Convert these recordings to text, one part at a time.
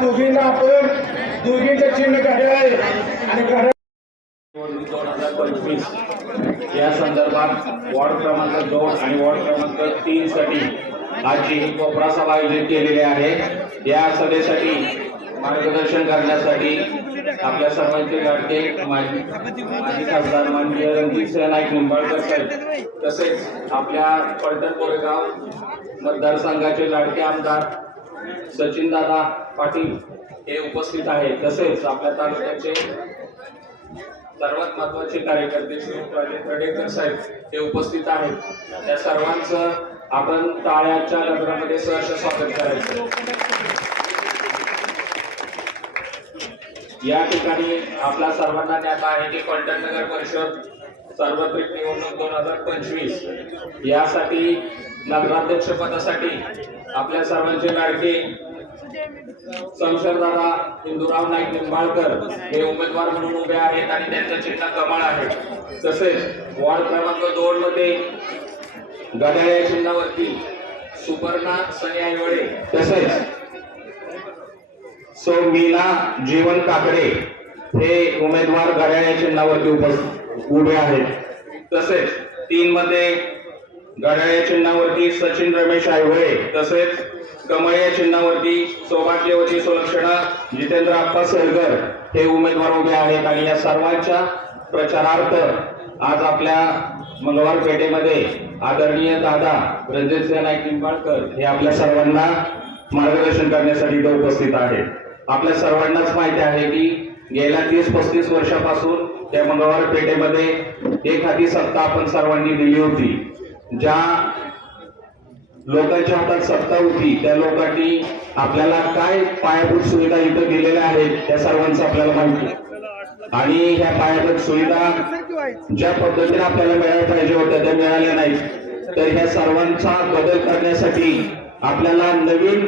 दोघींना आपण दोघींचं चिन्ह घड्याळ आहे आणि घड्याळ 2025 या संदर्भात वॉर्ड क्रमांक 2 आणि वॉर्ड क्रमांक 3 साठी आजची कोपरा सभा आयोजित केलेली आहे। या सभेसाठी मार्गदर्शन करण्यासाठी आपल्या सर्वांचे लाडके माजी खासदार माननीय रणजितसिंह नाईक निंबाळकर साहेब तसेच आपल्या पलटण कोरेगाव मतदारसंघाचे लाडके आमदार सचिनदादा पाटील हे उपस्थित आहेत। तसेच आपल्या तालुक्याचे सर्वात महत्त्वाचे कार्यकर्ते श्री तडेकर साहेब हे उपस्थित आहेत। या सर्वांचं आपण टाळ्याच्या गजरामध्ये सहर्ष स्वागत करायचं। या ठिकाणी आपल्या सर्वांना ज्ञात आहे की पलटण नगर परिषद सार्वत्रिक निवडणूक 2025 यासाठी नगराध्यक्ष पदासाठी आपल्या सर्वांचे लाडके शमशेरदादा हिंदूराव नाईक निंबाळकर हे उमेदवार म्हणून उभे आहेत आणि त्यांचं चिन्ह कमळ आहे। तसेच वॉर्ड क्रमांक 2 मध्ये घड्याळ या चिन्हावरती सुपर्णा सनी आयवळे तसेच सौ मीना जीवन काकडे हे उमेदवार घड्याळ या चिन्हावरती उभे आहेत। तसेच 3 मध्ये घड्याळ या चिन्हावरती सचिन रमेश आयवळे तसेच कमळ या चिन्हावरती सौभाग्यवती सुलक्षणा जितेंद्र आप्पा सरगर हे उमेदवार उभे आहेत। आणि या सर्वांच्या प्रचारार्थ आज आपल्या मंगळवार पेठेमध्ये आदरणीय दादा रणजितसिंह नाईक निंबाळकर हे आपल्या सर्वांना मार्गदर्शन करण्यासाठी इथे उपस्थित आहेत। आपल्या सर्वांनाच माहिती आहे की गेल्या 30-35 वर्षापासून त्या मंगळवार पेठेमध्ये एखादी सत्ता आपण सर्वांनी दिली होती। ज्या लोकांच्या हातात सत्ता होती त्या लोकांनी आपल्याला काय पायाभूत सुविधा इथं दिलेल्या आहेत त्या सर्वांचं आपल्याला माहिती आणि ह्या पायाभूत सुविधा ज्या पद्धतीने आपल्याला मिळायला पाहिजे होत्या त्या मिळाल्या नाहीत। तर ह्या सर्वांचा बदल करण्यासाठी आपल्याला नवीन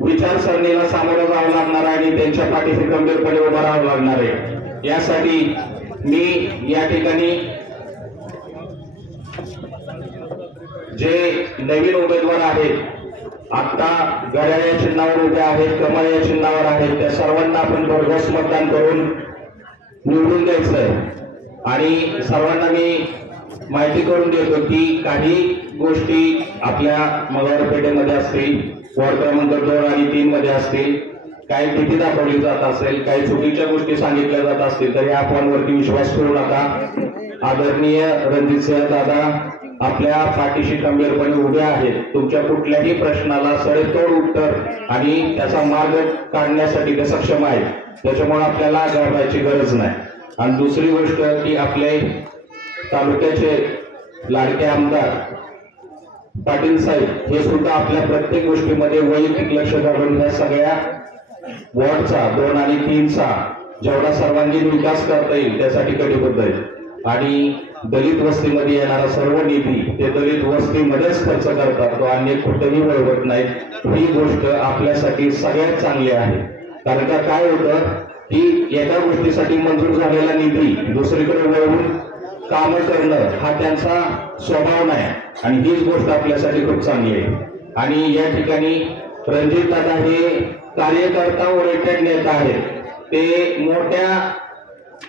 विचारसरणीला सामोरं जावं लागणार आहे आणि त्यांच्या पाठीशी खंबीरपणे उभं राहावं लागणार आहे। यासाठी मी या ठिकाणी जे नवीन उमेदवार आहेत आता घड्याळ या चिन्हावर उभे आहेत कमळ या चिन्हावर आहेत त्या सर्वांना आपण भरघोस मतदान करून निवडून द्यायचं आणि सर्वांना मी माहिती करून देतो की काही गोष्टी आपल्या मंगळवार पेठेमध्ये असतील वॉर्ड क्रमांक 2 आणि 3 मध्ये असतील काही भीती दाखवली जात असेल काही चुकीच्या गोष्टी सांगितल्या जात असतील तर या अफवांवरती विश्वास ठेवू नका। आदरणीय रणजितसिंह दादा आपल्या पाठीशी खंबीरपणे उभे आहेत। तुमच्या कुठल्याही प्रश्नाला सडेतोड उत्तर आणि त्याचा मार्ग काढण्यासाठी ते सक्षम आहेत। त्याच्यामुळे आपल्याला घाबरायची गरज नाही। आणि दुसरी गोष्ट की आपले तालुक्याचे लाडके आमदार पाटील साहेब हे सुद्धा आपल्या प्रत्येक गोष्टीमध्ये वैयक्तिक लक्ष घालून या सगळ्या वॉर्डचा 2 आणि 3 चा जेवढा सर्वांगीण विकास करता येईल त्यासाठी कटिबद्ध आहेत। आणि दलित वस्तीमध्ये येणारा सर्व निधी ते दलित वस्तीमध्येच खर्च करतात तो अन्य कुठेही वळवत नाही। ही गोष्ट आपल्यासाठी सगळ्यात चांगली आहे। कारण का काय होतं की एका गोष्टीसाठी मंजूर झालेला निधी दुसरीकडे वळवून काम करणं हा त्यांचा स्वभाव नाही आणि हीच गोष्ट आपल्यासाठी खूप चांगली आहे। आणि या ठिकाणी रणजित दादा हे कार्यकर्ता ओरिएंटेड नेता आहेत। ते मोठ्या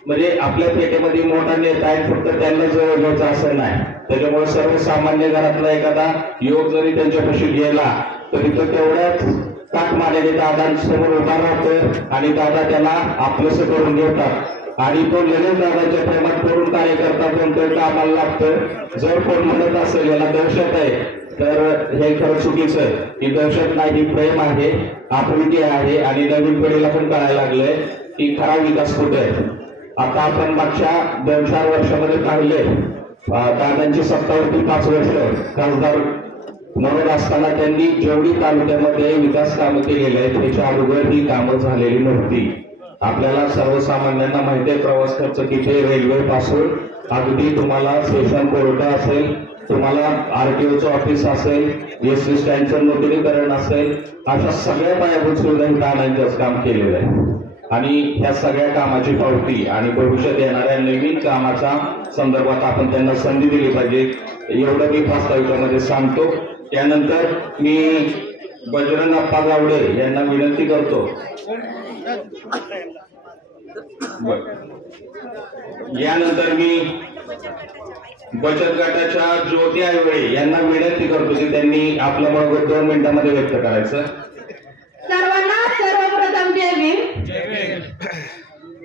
म्हणजे आपल्या पेठेमध्ये मोठा नेता आहे फक्त त्यांना जवळ घ्यायचं असं नाही। त्याच्यामुळे सर्वसामान्य घरातला एखादा युवक जरी त्यांच्यापाशी गेला तरी तो तेवढ्याच ताक मानेने दादांसमोर उभा राहतो आणि दादा त्याला आपलंसं करून घेतात आणि तो लगेच दादाच्या प्रेमात पडून कार्यकर्ता कोणतरी कामाला लागतं। जर कोण म्हणत असेल याला दहशत आहे तर हे खरं चुकीचं ही दहशत नाही ही प्रेम आहे आपुलकी आहे। आणि नवीन पिढीला पण कळायला लागलंय की खरा विकास कुठे आहे। आता आपण मागच्या 2-4 वर्षामध्ये पाहिले दादांची सत्ता होती 5 वर्ष खासदार म्हणून असताना त्यांनी जेवढी तालुक्यामध्ये विकास कामं केलेली आहेत त्याच्या अगोदर ही कामं झालेली नव्हती। आपल्याला सर्वसामान्यांना माहिती आहे प्रवास खर्च किती रेल्वे पासून अगदी तुम्हाला स्टेशन कोर्ट असेल तुम्हाला आरटीओचं ऑफिस असेल एसटी स्टँडचं नूतनीकरण असेल अशा सगळ्या पायाभूत सुविधा इथं आणायचंच काम केलेलं आहे। आणि ह्या सगळ्या कामाची पावती आणि भविष्यात येणाऱ्या नवीन कामाच्या संदर्भात आपण त्यांना संधी दिली पाहिजे एवढं मी प्रास्ताविकामध्ये सांगतो। त्यानंतर मी बजरंग अप्पा गावडे यांना विनंती करतो. यानंतर मी बचत गटाच्या ज्योती आयवळे यांना विनंती करतो की त्यांनी आपलं मत 2 मिनिटांमध्ये व्यक्त करायचं. सर्वांना सर्वप्रथम जय भीम.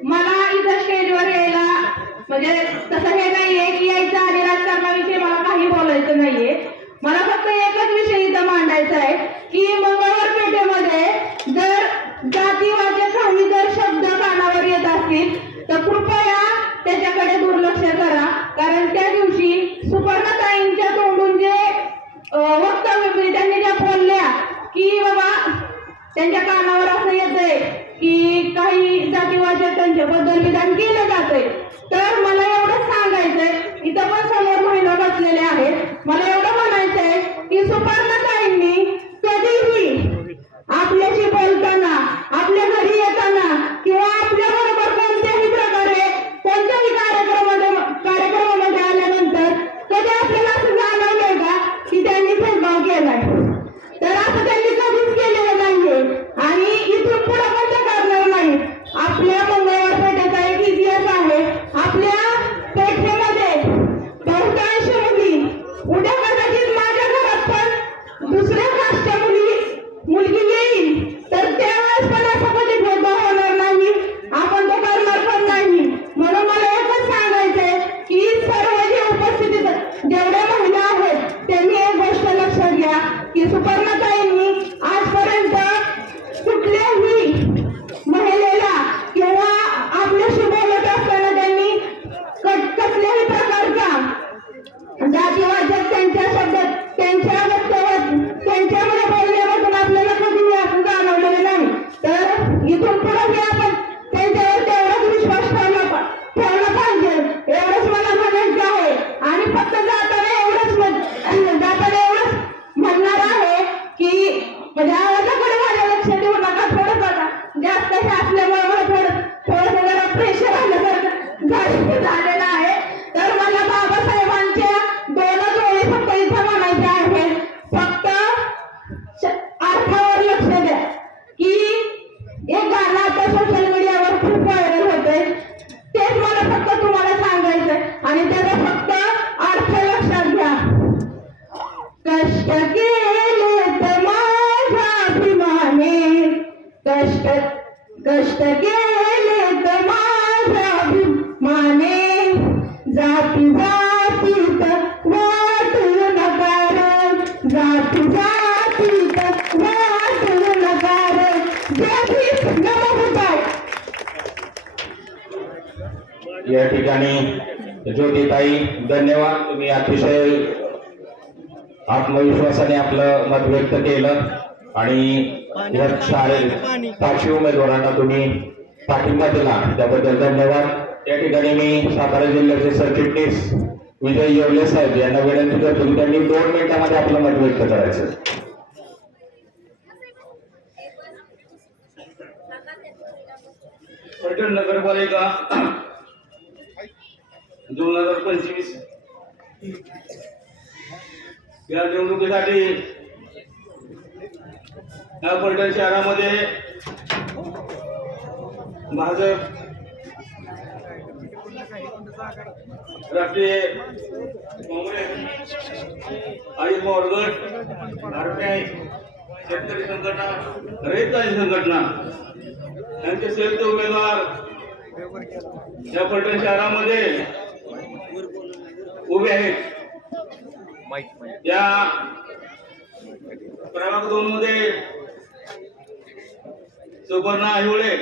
मला इथं स्टेजवर यायला म्हणजे तसं हे नाहीये की यायचं आणि राजकारणाविषयी मला काही बोलायचं नाहीये. मला फक्त एकच विषय इथं मांडायचा आहे की मंगळवार पेठेमध्ये जर जातीवाचे काही जर शब्द कानावर येत असतील तर कृपया त्याच्याकडे दुर्लक्ष करा. कारण त्या दिवशी सुपर्णाताईंच्या तोंडून जे वक्तव्य त्यांनी ज्या बोलल्या की बाबा त्यांच्या कानावर असं येतंय की काही जातीवाचक त्यांच्याबद्दल विधान केलं जातंय. तर मला एवढंच सांगायचंय, इथं पण समोर महिला बसलेले आहेत, मला एवढं म्हणायचंय की सुपर्णाताईंनी कधीही आपल्याशी बोलताना, आपल्या घरी येताना किंवा आपल्या बरोबर कोणत्याही प्रकारे कोणत्याही कार्यक्रमामध्ये आल्यानंतर कधी आपल्याला असं जाणवलंय का की त्यांनी भेदभाव केलाय? तर असं त्यांनी कधीच केलेलं नाहीये आणि इथून पुढे पण ते करणार नाही. आपल्या मंगळवार पेठेचा एक इतिहास आहे. आपल्या पेठेमध्ये बहुतांश मुली, उद्या कदाचित माझ्या घरात पण दुसऱ्या कास्टच्या मुलगी येईल तर त्यावेळेस पण असं कधी भेदभाव होणार नाही, आपण तो करणार पण नाही. म्हणून मला एकच सांगायचंय की सर्व जे उपस्थित जेवढ्या महिला आहेत त्यांनी एक गोष्ट लक्षात घ्या की सुपर्णाताईंनी आजपर्यंत कुठल्याही महिलेला किंवा आपल्याशी बोलत असताना त्यांनी कसल्याही प्रकारचा जातीवाचक त्यांच्या शब्दात त्यांच्या वक्तव्यात त्यांच्यामध्ये बोलण्यापासून आपल्याला कधीही असं जाणवलेलं नाही. तर इथून पुढे आपण त्यांच्यावर तेवढाच विश्वास ठेवला पाहिजे, एवढंच मला म्हणायचं आहे. आणि फक्त जाताना एवढंच म्हणणार आहे की म्हणजे आवाजाकडे माझ्या लक्ष देऊ नका. थोडं बघा, जास्त हे असल्यामुळे मला थोडंसं जरा प्रेशर आल्यासारखं झालेलं आहे. तर मला बाबासाहेबांच्या 2 ओळी फक्त इथं म्हणायच्या आहेत. फक्त अर्थावर लक्ष द्या की एक गाणं आता सोशल मीडियावर खूप व्हायरल होतंय, तेच मला फक्त तुम्हाला सांगायचंय आणि त्याचा फक्त अर्थ लक्षात घ्या. कष्ट केले तर माझ्या अभिमाने, कष्ट केले तर माझ्या अभिमाने, जाती जातीत वाटू नका रे, जाती जातीत वाटू नका रे. जय भीम, नमो बुद्धाय. या ठिकाणी ज्योतिताई धन्यवाद. तुम्ही अतिशय आत्मविश्वासाने आपलं मत व्यक्त केलं आणि या शाळेत 5 उमेदवारांना तुम्ही पाठिंबा दिला त्याबद्दल धन्यवाद. या ठिकाणी मी सातारा जिल्ह्याचे सरचिटणीस विजय येवले साहेब यांना विनंती करतो की त्यांनी 2 मिनिटांमध्ये आपलं मत व्यक्त करायचं. पैठण नगरपालिका 2025 या निवडणुकीसाठी या पैठण शहरामध्ये भाजप, राष्ट्रीय काँग्रेस, आयुष गट, भारतीय शेतकरी संघटना, रहित संघटना यांचे संयुक्त उमेदवार या पैठण शहरामध्ये उभे आहेत. या प्रभाग 2 मध्ये सुपर्णा आयवळे,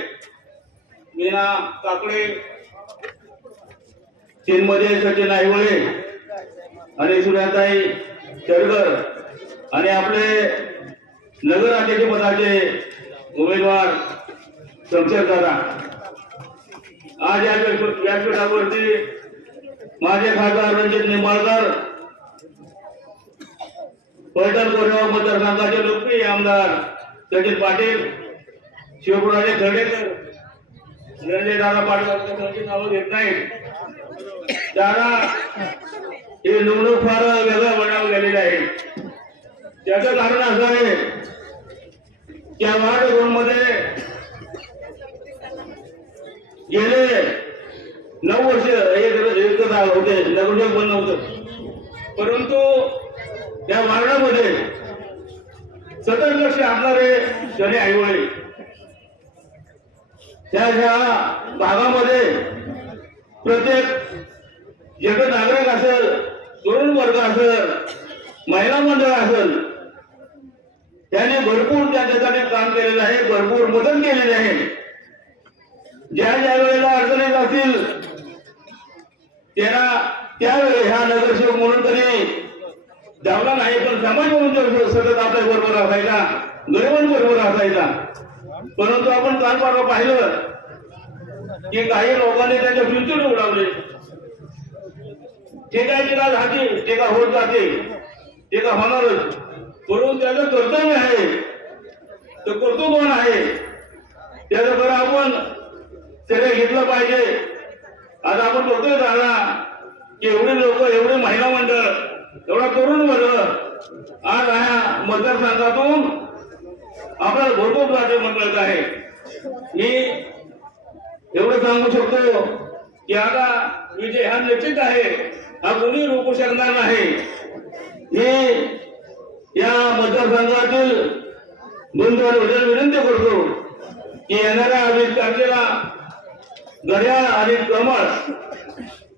मीना काकडे, 3 मध्ये सचिन आयवळे आणि सुरेताई चडकर आणि आपले नगर अध्यक्ष पदाचे उमेदवार शमशेर दादा. आज या व्यासपीठावरती माझे खासदार रणजित निंबाळकर, पैठण कोरेगाव मतदारसंघाचे लोकप्रिय आमदार सचिन पाटील, शिवपुराजे खर्डेकर, रणजित दादा पाटील त्यांची नावं घेत नाहीत. दादा हे निवडणूक फार वेगळं बनाव गेलेले आहे. त्याचं कारण असं आहे त्या वार्ड 2 मध्ये गेले 9 वर्ष एक होते, नगरसेवक बंद नव्हतं. परंतु त्या वार्डामध्ये सतत लक्ष असणारे शनी आईवडील, त्या भागामध्ये प्रत्येक ज्येष्ठ नागरिक असेल, तरुण वर्ग असेल, महिला मंडळ असेल, त्याने भरपूर त्याच्यासाठी काम केलेलं आहे, भरपूर मदत केलेली आहे. ज्या ज्या वेळेला अडचणीत असतील त्यांना त्यावेळी ह्या नगरसेवक म्हणून तरी धावला नाही, पण समाज म्हणून सतत आपल्या बरोबर असायचा, गरिबांबरोबर असायचा. परंतु आपण काल परवा पाहिलं की काही लोकांनी त्यांच्या फ्युचर उडवले. ते काय टीका झाली, टीका होत जाते, टीका होणारच. परंतु त्याचं कर्तव्य आहे, तर कर्तृत्ववान आहे, त्याचं खरं आपण श्रेय घेतलं पाहिजे. आज आपण बघतोय झाला की एवढे लोक, एवढे महिला मंडळ, एवढा तरुण वर्ग आज ह्या मतदारसंघातून आपल्याला भरपूर राज्य मंडळात आहे. मी एवढं सांगू शकतो की आता विजय हा निश्चित आहे, हा कोणी रोखू शकणार नाही. मी या मतदारसंघातील बंधूंना विनंती करतो की येणाऱ्या 20 तारखेला घड्याळ आणि कमळ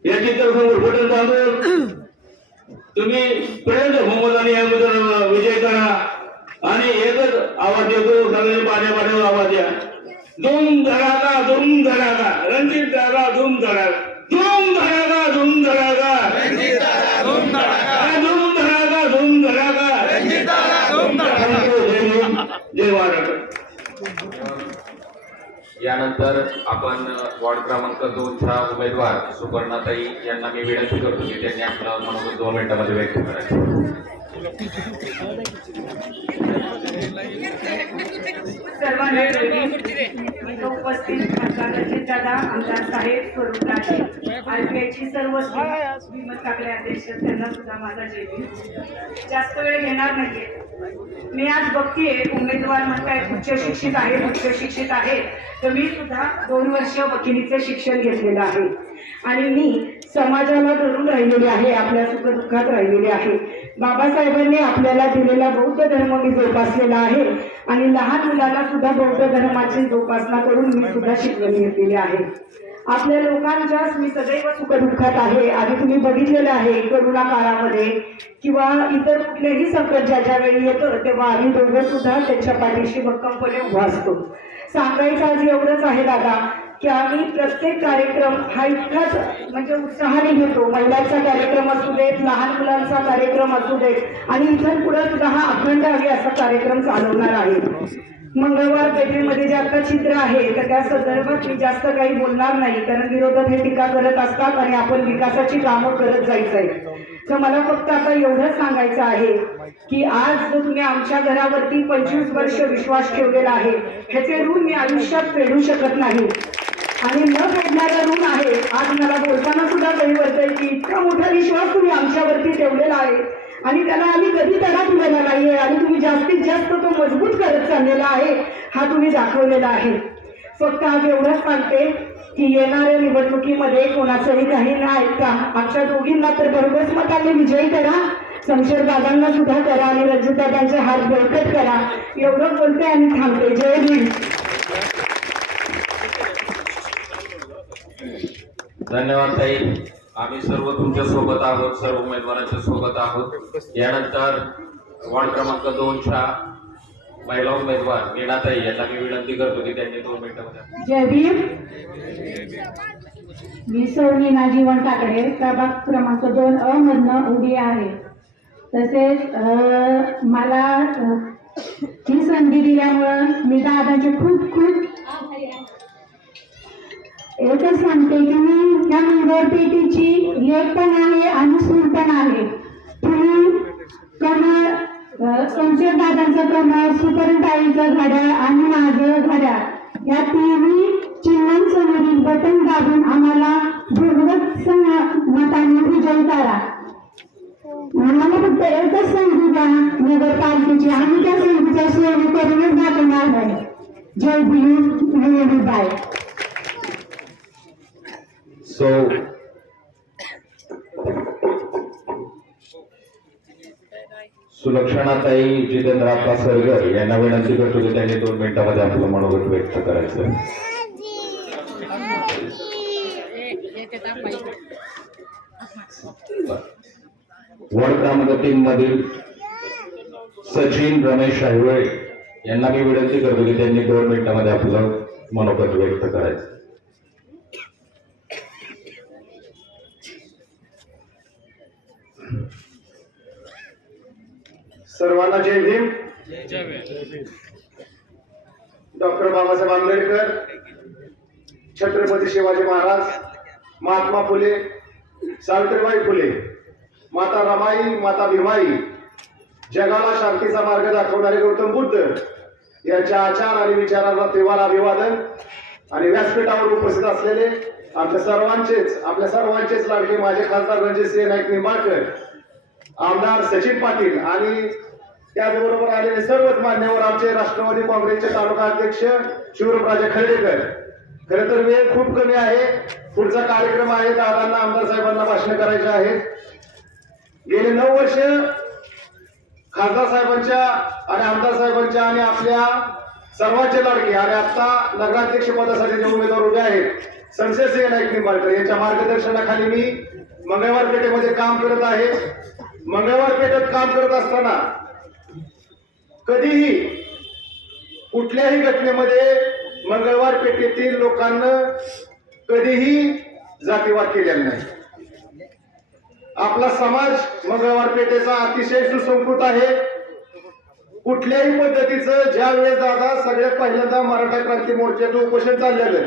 याची तर उद्घाटन बांधून तुम्ही पर्यंत बहुमत आणि यामध्ये विजय करा. आणि एकच आवाज येतो, सगळे पाण्यावर आवाज द्या. धूम धडाका, धूम धडाका, रणजित दादा धूम धडाका, धूम धडाका, धूम धडाका, रणजित दादा धूम धडाका, धूम धडाका, धूम धडाका, रणजित दादा धूम धडाका. जय महाराष्ट्र. यानंतर आपण वॉर्ड क्रमांक 2 च्या उमेदवार सुपर्णाताई यांना मी विनंती करतो की त्यांनी आपलं म्हणून 2 मिनिटांमध्ये व्यक्त करायचं. सर्वांना इथं उपस्थित दादा आमदार साहेब स्वरूपराजे, आरपीआयची सर्व विमत काकडे अध्यक्ष, त्यांना सुद्धा माझा जय. जास्त वेळ घेणार नाहीये. मी आज बघतीये उमेदवार म्हणताय उच्च शिक्षित आहे, उच्च शिक्षित आहे, तर मी सुद्धा 2 वर्ष वकिलीचे शिक्षण घेतलेलं आहे आणि मी समाजाला धरून राहिलेले आहे, आपल्या सुखदुःखात राहिलेले आहे. बाबासाहेबांनी आपल्याला दिलेला बौद्ध धर्म मी जोपासलेला आहे आणि लहान मुलांना सुद्धा बौद्ध धर्माची जोपासना करून मी सुद्धा शिकवण घेतलेली आहे. आपल्या लोकांच्याच मी सदैव सुखदुःखात आहे आणि तुम्ही बघितलेलं आहे करोना काळामध्ये किंवा इतर कुठलेही संकट ज्या वेळी येतं तेव्हा आम्ही दोघं सुद्धा त्यांच्या पाठीशी भक्कमपणे उभा असतो. सांगायचं आज एवढंच आहे दादा की आम्ही प्रत्येक कार्यक्रम हा इतकाच म्हणजे उत्साहाने घेतो. महिलांचा कार्यक्रम असू देत, लहान मुलांचा कार्यक्रम असू देत आणि इथून पुढे सुद्धा हा अखंड आम्ही असा कार्यक्रम चालवणार आहे. मंगळवार पेठेमध्ये जे आता चित्र आहे तर त्या संदर्भात मी जास्त काही बोलणार नाही, कारण विरोधक हे टीका करत असतात आणि आपण विकासाची कामं करत जायचं आहे. तर मला फक्त आता एवढंच सांगायचं आहे की आज जो तुम्ही आमच्या घरावरती 25 वर्ष विश्वास ठेवलेला आहे ह्याचे ऋण मी आयुष्यात फेडू शकत नाही आणि न फेडणारं ऋण आहे. आज मला बोलताना सुद्धा काही वाटतंय की इतका मोठा विश्वास तुम्ही आमच्यावरती ठेवलेला आहे आणि त्याला आम्ही कधी तडा दिलेला नाहीये आणि तुम्ही जास्तीत जास्त तो मजबूत करत चाललेला आहे, हा तुम्ही दाखवलेला आहे. फक्त आज एवढंच सांगते की येणाऱ्या निवडणुकीमध्ये कोणाचंही काही न ऐकता आमच्या दोघींना तर भरघोस मताने विजयी करा, शमशेर दादांना सुद्धा करा आणि रणजितदादांचे हात बळकट करा. एवढं बोलते आणि थांबते. जय भीम. धन्यवाद ताई. आम्ही सर्व तुमच्या सोबत आहोत, सर्व उमेदवारांच्या सोबत आहोत. यानंतर वॉर्ड क्रमांक 2 च्या महिला उमेदवार मीनाताई यांना मी विनंती करतो की त्यांनी 2 मिनिटांमध्ये. जय भीम. मी सौ मीना जीवन टाकडे, प्रभाग क्रमांक 2 अ मधनं उभी आहे. तसेच मला ही संधी दिल्यामुळं मी दादांचे खूप खूप एकच सांगते की मी त्या मंगळ पेटीची लेख पण आहे आणि सूर पण आहे. तुम्ही कमळ, शमशेर दादांचं कमळ, सुपर्णताईचं घड्याळ आणि माझं घड्याळ या तिन्ही चिन्हांसमोरील बटन दाबून आम्हाला भरघोस मताने विजयी करा. आम्हाला फक्त एकच संधी द्या नगरपालिकेची, आम्ही त्या संधीचा सेवा करूनच दाखवणार. बाय. सो सुलक्षणाताई जितेंद्र सरगर यांना विनंती करतो की त्यांनी 2 मिनिटांमध्ये आपलं मनोगत व्यक्त करायचं. वॉर्ड क्रमांक 3 मधील सचिन रमेश हायवे यांना मी विनंती करतो की त्यांनी 2 मिनिटांमध्ये आपलं मनोगत व्यक्त करायचं. सर्वांना जय भीम. डॉक्टर बाबासाहेब आंबेडकर, छत्रपती शिवाजी महाराज, महात्मा फुले, सावित्रीबाई फुले, माता रमाई, माता भीमाई, जगाला शांतीचा मार्ग दाखवणारे गौतम बुद्ध यांच्या आचार आणि विचारांना तेव्हा अभिवादन. आणि व्यासपीठावर उपस्थित असलेले आपल्या सर्वांचेच लाडके माझे खासदार रणजितसिंह नाईक निंबाळकर, आमदार सचिन पाटील आणि त्याचबरोबर आलेले सर्वच मान्यवर आमचे राष्ट्रवादी काँग्रेसचे तालुका अध्यक्ष शिवरामराजे खर्डेकर. खरं तर वेळ खूप कमी आहे, पुढचा कार्यक्रम आहे, दादांना आमदार साहेबांना भाषण करायचे आहे. गेले 9 वर्ष खासदार साहेबांच्या आणि आमदार साहेबांच्या आणि आपल्या सर्वांचे लाडके आणि आता नगराध्यक्ष पदासाठी जे उमेदवार उभे आहेत रणजितसिंह नाईक निंबाळकर यांच्या मार्गदर्शनाखाली मी मंगळवार पेठेमध्ये काम करत आहे. मंगळवार पेठेत काम करत असताना कधीही कुठल्याही घटनेमध्ये मंगळवार पेठेतील लोकांना कधीही जातीवाद केलेला नाही. आपला समाज मंगळवार पेठेचा अतिशय सुसंस्कृत आहे. कुठल्याही पद्धतीचं ज्या वेळेस दादा सगळ्यात पहिल्यांदा मराठा क्रांती मोर्चाचं उपोषण चाललेलं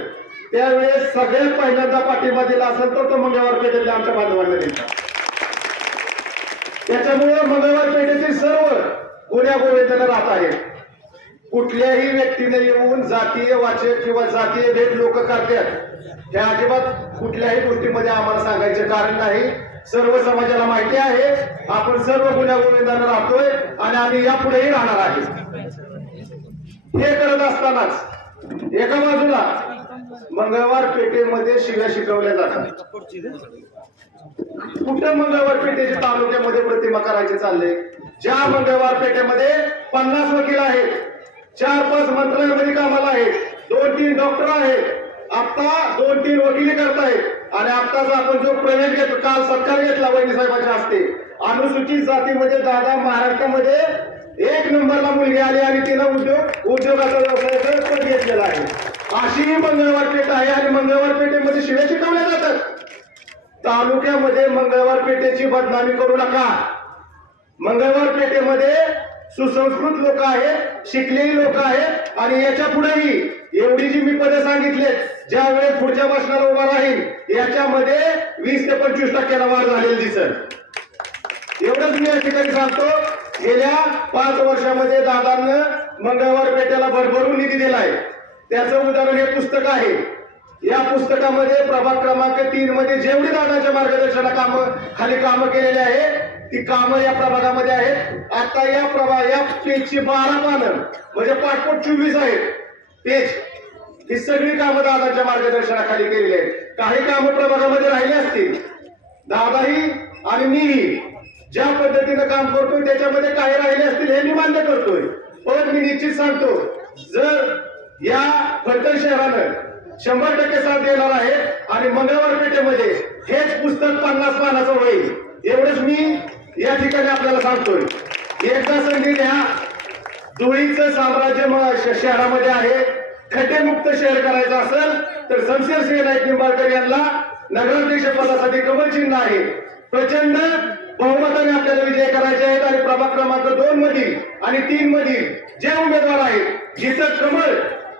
त्यावेळेस सगळ्यात पहिल्यांदा पाठिंबा दिला असेल तर तो मंगळवार पेठेतल्या आमच्या बांधवांना दिला. त्याच्यामुळे मंगळवार पेठेतील सर्व गुन्ह्या गोविंदाने राहत आहेत. कुठल्याही व्यक्तीने येऊन जातीय वाचक किंवा जातीय भेद लोक करतात हे अजिबात कुठल्याही गोष्टीमध्ये आम्हाला सांगायचे कारण नाही. सर्व समाजाला माहिती आहे आपण सर्व गुन्ह्या गोविंदाने राहतोय आणि आम्ही यापुढेही राहणार आहे. हे करत असतानाच एका बाजूला मंगळवार पेठेमध्ये शिव्या शिकवल्या जातात. कुठं मंगळवार पेठेच्या तालुक्यामध्ये प्रतिमा करायचे चालले? ज्या मंगळवार पेठेमध्ये 50 वकील आहेत, 4-5 मंत्रालयामध्ये कामाला आहेत, 2-3 डॉक्टर आहेत, आता 2-3 वकिली करतायत आणि आताच आपण जो प्रवेश घेतो काल सत्कार घेतला वहिनी साहेबांच्या हस्ते अनुसूचित जातीमध्ये दादा महाराष्ट्रामध्ये 1 नंबरला मुलगी आली आणि तिनं उद्योगाचा व्यवसाय पद घेतलेला आहे. अशी मंगळवार पेठ आहे आणि मंगळवार पेठेमध्ये शिव्या शिकवल्या जातात. तालुक्यामध्ये मंगळवार पेठेची बदनामी करू नका. मंगळवार पेठेमध्ये सुसंस्कृत लोक आहेत, शिकलेली लोक आहेत आणि याच्या पुढेही एवढी जी मी पदे सांगितलेत ज्या वेळेस पुढच्या भाषणाला उभा राहील याच्यामध्ये 20 ते 25% वाढ झालेली दिसत. एवढंच मी या ठिकाणी सांगतो. गेल्या 5 वर्षामध्ये दादांना मंगळवार पेठेला भरभरून निधी दिलाय. त्याचं उदाहरण हे पुस्तक आहे. या पुस्तकामध्ये प्रभाग क्रमांक 3 मध्ये जेवढी दादाच्या मार्गदर्शना खाली कामं केलेली आहे ती कामं या प्रभागामध्ये आहेत. आता या पेजची 12 पानं म्हणजे पाठपोट 24 आहेत पेज. ही सगळी कामं दादाच्या मार्गदर्शनाखाली केलेली आहेत. काही कामं प्रभागामध्ये राहिली असतील. दादाही आणि मीही ज्या पद्धतीनं काम करतोय त्याच्यामध्ये काही राहिले असतील हे मी मान्य करतोय. पण मी निश्चित सांगतो जर या फलटण शहरानं 100% साथ देणार आहे आणि मंगळवार पेठेमध्ये हेच पुस्तक 50 पानाचं होईल एवढंच मी या ठिकाणी आपल्याला सांगतोय. एकदा संधी द्या. धुळीचं साम्राज्य शहरामध्ये आहे. खड्डेमुक्त शहर करायचं असेल तर रणजितसिंह नाईक निंबाळकर यांना नगराध्यक्ष पदासाठी कमळ चिन्ह आहे. प्रचंड बहुमताने आपल्याला विजय करायचे आहेत आणि प्रभाग क्रमांक 2 मधील आणि 3 मधील जे उमेदवार आहेत जिथं कमळ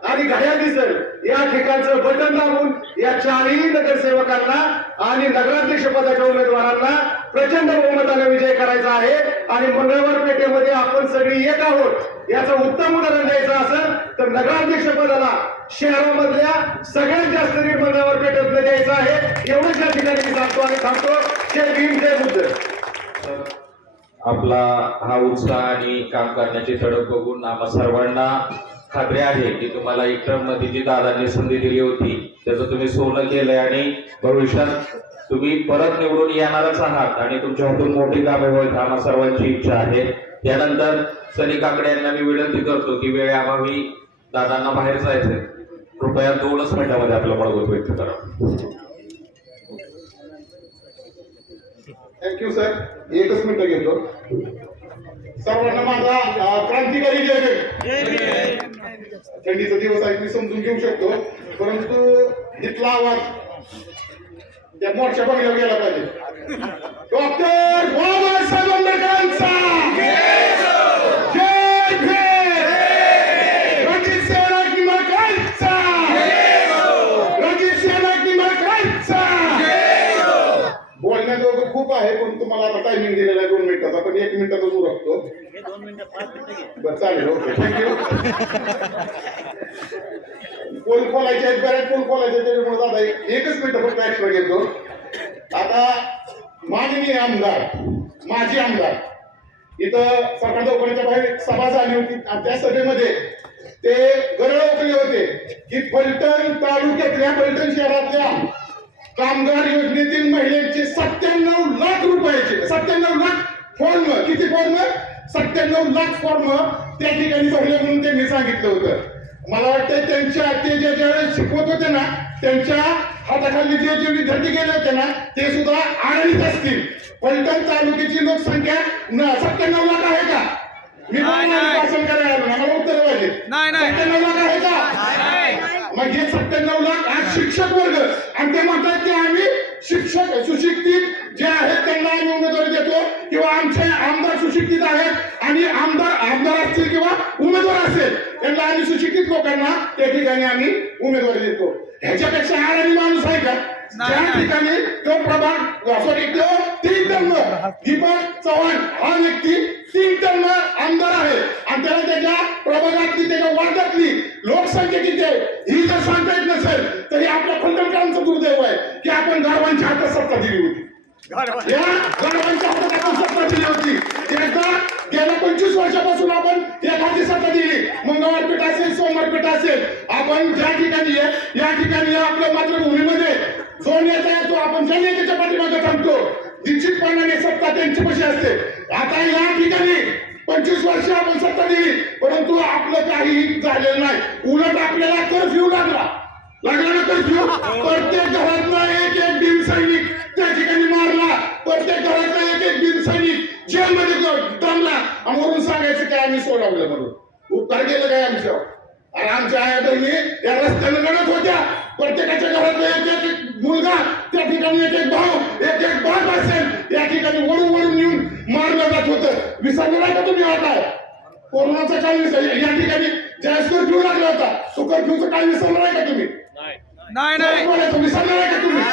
आणि घड्याळ दिसेल या ठिकाणचं बटन दाबून या 4ही नगरसेवकांना आणि नगराध्यक्ष पदाच्या उमेदवारांना प्रचंड बहुमताने विजय करायचा आहे. आणि मंगळवार पेठेमध्ये आपण सगळी एक आहोत याचं उत्तम उदाहरण द्यायचं असेल तर नगराध्यक्ष पदाला शहरामधल्या सगळ्यात जास्त रीड मंगळवार पेठेतलं द्यायचं आहे. एवढंच या ठिकाणी मी सांगतो आणि सांगतो जय भीम जय बुद्ध. आपला हा उत्साह आणि काम करण्याची तडक बघून आम्हा सर्वांना खात्री आहे की तुम्हाला एक टर्म मध्ये जी दादांनी संधी दिली होती त्याचं तुम्ही सोनं केलंय आणि भविष्यात तुम्ही परत निवडून येणारच आहात आणि तुमच्या हातून मोठी कामे होईल आम्हा सर्वांची इच्छा आहे. त्यानंतर सनी काकडे यांना मी विनंती करतो की वेळेअभावी दादांना बाहेर जायचंय, कृपया 2च मिनिटांमध्ये आपलं मनोगत व्यक्त करा. Thank you sir. 1च मिनिट घेतो. सर्वांना माझा क्रांतिकारी जय जय. थंडीचा दिवस आहे मी समजून घेऊ शकतो, परंतु इथला आवाज त्या मोर्चा बघायला गेला पाहिजे. डॉक्टर बाबासाहेब आंबेडकरांचा जय भीम. रणजित सेना निंबाळकरांचा, रणजित सेना निंबाळकरांचा. बोलण्याजोगं खूप आहे, पण तुम्हाला आता टायमिंग दिलेला आहे 2 मिनिटाचा, पण 1 मिनिटातच उरकतो. बरं चालेल, ओके, थँक्यू. पोल खोलायचे आहेत, बऱ्याच पोल खोलायचे, त्याच्यामुळे दादा 1च मिनिट फक्त एक्स्ट्रा घेतो. आता माननीय आमदार, माजी आमदार इथं सरकार दवाखान्याच्या बाहेर सभा झाली होती आणि त्या सभेमध्ये ते गरळ ओकले होते की फलटण तालुक्यातल्या, फलटण शहरातल्या कामगार योजनेतील महिलांचे 97 लाख रुपयाचे, 97 लाख फॉर्म, किती फॉर्म? 97 लाख फॉर्म त्या ठिकाणी भरले म्हणून त्यांनी सांगितलं होतं. मला वाटतं त्यांच्या ते ज्यावेळेस शिकवत होते ना, त्यांच्या हाताखाली जे विद्यार्थी गेले होते ना, ते सुद्धा आळणीत असतील. फलटण तालुक्याची लोकसंख्या 97 लाख आहे का? मी भाषण करायला आलो ना, मला उत्तर पाहिजे. 97 लाख आहे का? मग हे 97 लाख आज शिक्षक वर्ग, आणि ते म्हणतात की आम्ही शिक्षक सुशिक्षित जे आहेत त्यांना आम्ही उमेदवारी देतो, किंवा आमचे आमदार सुशिक्षित आहेत आणि आमदार असतील किंवा उमेदवार असेल त्यांना आम्ही सुशिक्षित लोकांना त्या ठिकाणी आम्ही उमेदवारी देतो. ह्याच्यापेक्षा आळणी माणूस आहे का? त्या ठिकाणी तो प्रभाग, सॉरी, तो 3 टर्म दीपक चव्हाण हा व्यक्ती 3 टर्म आमदार आहे आणि त्याला त्याच्या प्रभागातली, त्याच्या वार्डातली लोकसंख्या किती आहे ही जर सांगता येत नसेल तरी आपल्या फलटणकरांचं दुर्दैव आहे की आपण गाढवांच्या हातात सत्ता दिली होती. या गाढवांच्या हातात आपण सत्ता दिली होती. एकदा गेल्या 25 वर्षापासून आपण एखादी सत्ता दिली, मंगळवारपेठ असेल, सोमवारपेठ असेल, आपण ज्या ठिकाणी या ठिकाणी आपल्या मातृभूमीमध्ये जो नेता आहे तो आपण ज्या नेत्याच्या पाठीमागे थांबतो, निश्चितपणाने सत्ता त्यांच्यापाशी असते. आता या ठिकाणी 25 वर्ष आपण सत्ता दिली, परंतु आपलं काही झालेलं नाही. उलट आपल्याला कर्फ्यू लागला ना, कर्फ्यू. प्रत्येक घरातला एक भीम सैनिक त्या ठिकाणी मारला, प्रत्येक घरातला एक भीम सैनिक जेलमध्ये दमला, आणि वरून सांगायचं काय आम्ही सोडवलं म्हणून. उपकार केलं काय आमच्यावर? आणि आमच्या आया बहिणी या रस्त्याने लढत होत्या. प्रत्येकाच्या घरातला एक मुलगा, त्या ठिकाणी एक भाऊ, एक बाप असेल, या ठिकाणी वळून येऊन मारलं जात होतं. विसरलं नाही का तुम्ही? आता कोरोनाचा काय विसर, या ठिकाणी ज्यावेळेस कर्फ्यू लागला होता, तो कर्फ्यूचा काय विसरलं नाही का तुम्ही? नाही विसरलं नाही का तुम्ही?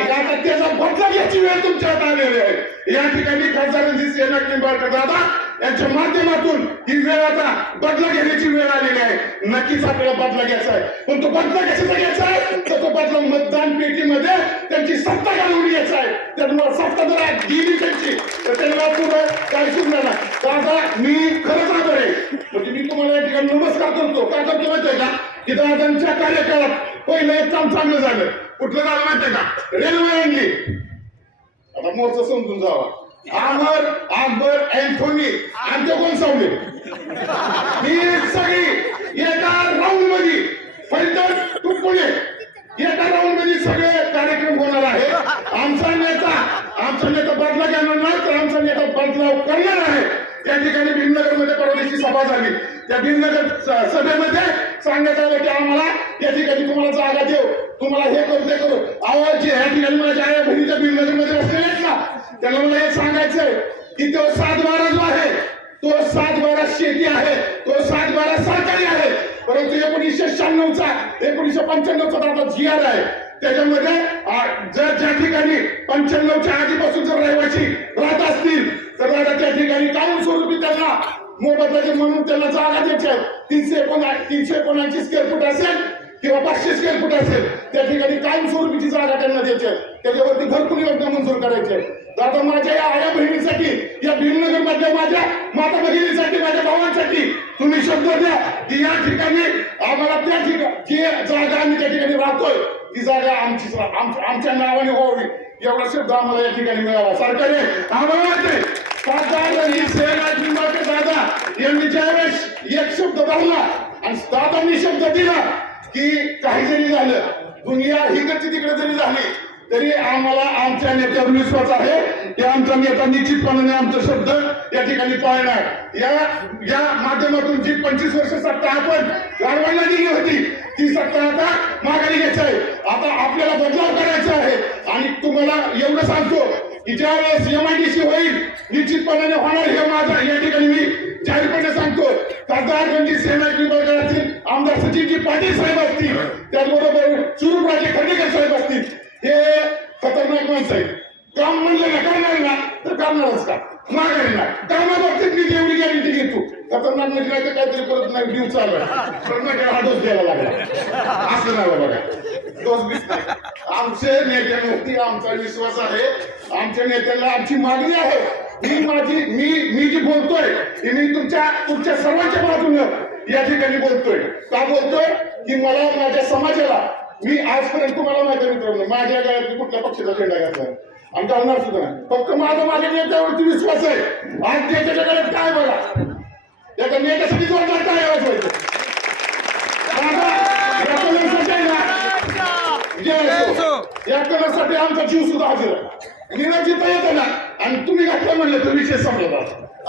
आता त्याचा बदला घ्यायची वेळ तुमच्या हातात आलेली आहे. या ठिकाणी खासदार रणजित सेना निंबाळकर दादा यांच्या माध्यमातून ही वेळ आता बदला घेण्याची वेळ आलेली आहे. नक्कीच आपल्याला बदला घ्यायचा आहे, पण तो बदला कशाचा घ्यायचा आहे? तर तो बदला मतदान पेटीमध्ये त्यांची सत्ता घालून घ्यायचा आहे. त्यामुळे सत्ता जर गेली त्यांची तर त्यांना पुढे काही सुचणार नाही. दादा मी खरंच आभार आहे, म्हणजे मी तुम्हाला या ठिकाणी नमस्कार करतो. का करतो माहितीये का? की दादांच्या कार्यकाळात पहिलं एक काम चांगलं झालं. कुठलं झालं माहितीये का? रेल्वे आणली. आता मोर्चा समजून जावा. आमर, अकबर, अँथोनी आणि ते गोंसावले ही सगळी एका राऊंड मध्ये, फलटण टू पुणे एका राऊंड मध्ये सगळे कार्यक्रम होणार आहे. आमचा नेता बदला घेणार नाही, तर आमचा नेता बदलाव करणार आहे. त्या ठिकाणी भीमनगर मध्ये परवाची सभा झाली. त्या भीमनगर सभेमध्ये सांगण्यात आलं की आम्हाला या ठिकाणी तुम्हाला जागा देऊ, तुम्हाला हे करू ते करू. आवाज या ठिकाणी माझ्या आई बहिणीच्या भीमनगर मध्ये बसलेले आहेत ना, त्यांना मला हे सांगायचंय की तो 7/12 जो आहे, तो 7/12 शेती आहे, तो 7/12 सरकारी आहे. परंतु 1996चा 1995चा आता GR आहे, त्याच्यामध्ये जर ज्या ठिकाणी 95च्या आधीपासून जर रहिवासी राहत असतील तर आता त्या ठिकाणी कायम स्वरूपी त्यांना मोबदल्याचे म्हणून त्यांना जागा द्यायच्या. 379 स्क्वेअर फूट असेल किंवा 500 स्क्वेअर फूट असेल त्या ठिकाणी कायमस्वरूपीची जागा त्यांना द्यायची आहे. त्याच्यावरती भरपूर योजना मंजूर करायची आहे. आता माझ्या या आया बहिणीसाठी, या भीमनगर मधल्या माझ्या माता भगिनीसाठी, माझ्या भावांसाठी तुम्ही शब्द द्या की या ठिकाणी आम्हाला त्या ठिकाणी जी जागा आम्ही त्या ठिकाणी राहतोय ती जागा आमच्या नावाने व्हावी एवढा शब्द आम्हाला या ठिकाणी मिळावा. सरकारने आम्हाला वाटतंय दादा यांनी ज्यावेळेस एक शब्द धरला आणि दादांनी शब्द दिला की काही जरी झालं, दुनिया इकडची तिकडे जरी झाली तरी आम्हाला आमच्या नेत्यावर विश्वास आहे की आमचा नेता निश्चितपणाने आमचा शब्द या ठिकाणी पाळणार. या माध्यमातून जी 25 वर्ष सत्ता आपण गाडवायला दिली होती ती सत्ता आता माघारी घ्यायची आहे. आता आपल्याला बदलाव करायचा आहे आणि तुम्हाला एवढं सांगतो की ज्या वेळेस MIDC होईल निश्चितपणाने होणार हे माझा या ठिकाणी मी जाहीरपणे सांगतो. खासदार रणजित सिंह विभागातील आमदार सचिनजी पाटील साहेब असतील, त्याचबरोबर सुरूपराजे खंडेकर साहेब असतील, हे खतरनाक माणसं आहेत. काम म्हणलं ना करणार ना तर करणारच का माघारी ना कामाबाबतीत मी एवढी गॅरंटी घेतो. खतरनाक म्हणजे नाही तर काहीतरी परत नाही दिवस चालू हा डोस द्यायला लागला असं नाही बघा. डोस बीस नाही. आमचे नेत्यांवरती आमचा विश्वास आहे. आमच्या नेत्यांना आमची मागणी आहे. मी जी बोलतोय ती मी तुमच्या सर्वांच्या बाजूनं या ठिकाणी बोलतोय. का बोलतोय की मला माझ्या समाजाला मी आजपर्यंत तुम्हाला माहिती आहे मित्रांनो माझ्या गावात कुठल्या पक्षाचा झेंडा घातला आणि घालणार सुद्धा नाही. फक्त माझ्या नेत्यावरती विश्वास आहे. आज त्याच्याकडे काय बघा त्या नेत्यासाठी जोरदार काय आवाज व्हायचं या कलरसाठी आमचा जीव सुद्धा हजर आहे. निळं जिथं येतं ना आणि तुम्ही घातलं म्हणलं तर विषय संपला.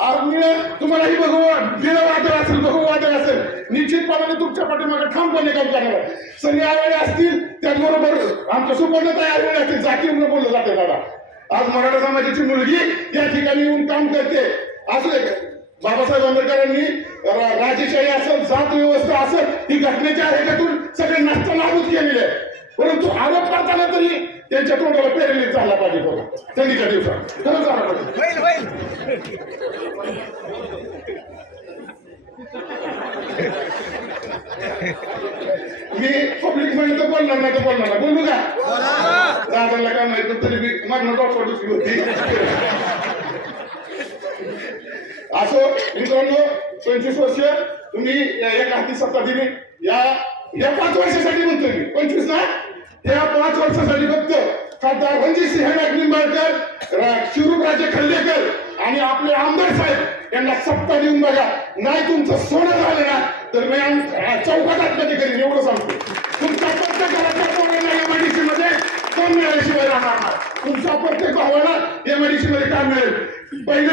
आज निळं तुम्हालाही निळं वादळ असेल बघू वादळ असेल निश्चितपणाने तुमच्या पाठीमागे ठामपणे काम करणार आहे. सनी आवाडे असतील त्याचबरोबर आमच्या सुपर्णताई आवाडे असतील जातीवरून बोललं जाते दादा. आज मराठा समाजाची मुलगी या ठिकाणी येऊन काम करते. असले बाबासाहेब आंबेडकरांनी राजेशाही असेल जात व्यवस्था असेल ही घटनेच्या ह्याच्यातून सगळे नष्ट नाबूद केलेले आहे. परंतु आरोप करताना तरी त्यांच्या तोंडाला पेरणी झाला पाहिजे बघा थंडीच्या दिवसात खरंच झाला पाहिजे. मी पब्लिक मध्ये तर बोलणार नाही तर बोलणार बोलू का दादाला काय माहिती तरी मी मागणं डॉक्टर दुसरी होती. असो मित्रांनो 25 वर्ष तुम्ही एका हाती सत्ता दिली. या 5 वर्षासाठी म्हणतोय मी 25 ना त्या 5 वर्षासाठी फक्त खासदार रणजित सिंह निंबाळकर शिवराजे खंडेकर आणि आपले आमदार साहेब यांना सत्ता देऊन बघा. नाही तुमचं सोनं झालं ना तर मी चौकात आतमध्ये करीन एवढं सांगतो. तुमच्या प्रत्येक घराच्या पोरांना MIDC मध्ये काम मिळाल्याशिवाय राहणार नाही. तुमच्या प्रत्येक भावाला MIDC मध्ये काम मिळेल. पहिले